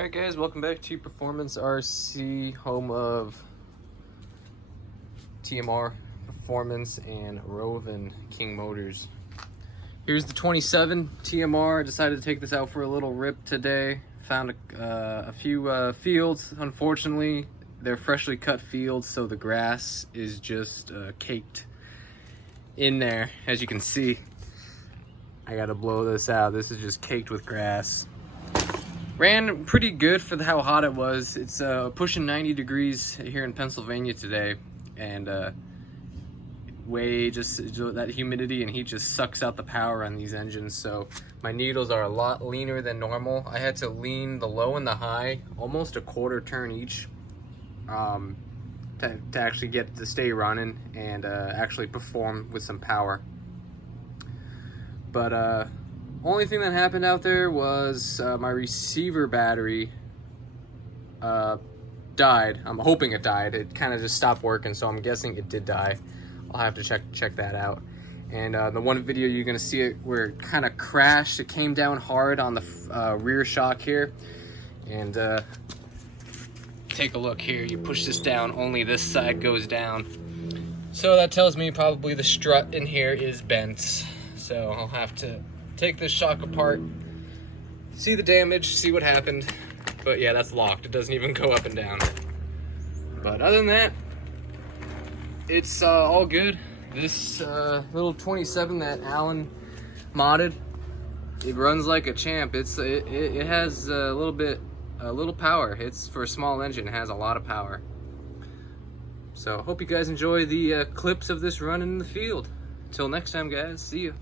Alright guys, welcome back to Performance RC, home of TMR, Performance, and Rovin King Motors. Here's the 27 TMR. I decided to take this out for a little rip today. Found a few fields. Unfortunately, they're freshly cut fields, so the grass is just caked in there. As you can see, I gotta blow this out. This is just caked with grass. Ran pretty good for how hot it was. It's pushing 90 degrees here in Pennsylvania today, and that humidity and heat just sucks out the power on these engines. So my needles are a lot leaner than normal. I had to lean the low and the high almost a quarter turn each to actually get it to stay running and actually perform with some power. But only thing that happened out there was my receiver battery died. I'm hoping it died. It kind of just stopped working, so I'm guessing it did die. I'll have to check that out. And the one video you're gonna see it where it kind of crashed. It came down hard on the rear shock here. And take a look here. You push this down, only this side goes down. So that tells me probably the strut in here is bent. So I'll have to take this shock apart, see the damage, see what happened. But yeah, that's locked. It doesn't even go up and down. But other than that, it's all good. This little 27 that Alan modded, it runs like a champ. It has a little power. It's for a small engine. It has a lot of power. So hope you guys enjoy the clips of this run in the field. Till next time, guys. See you.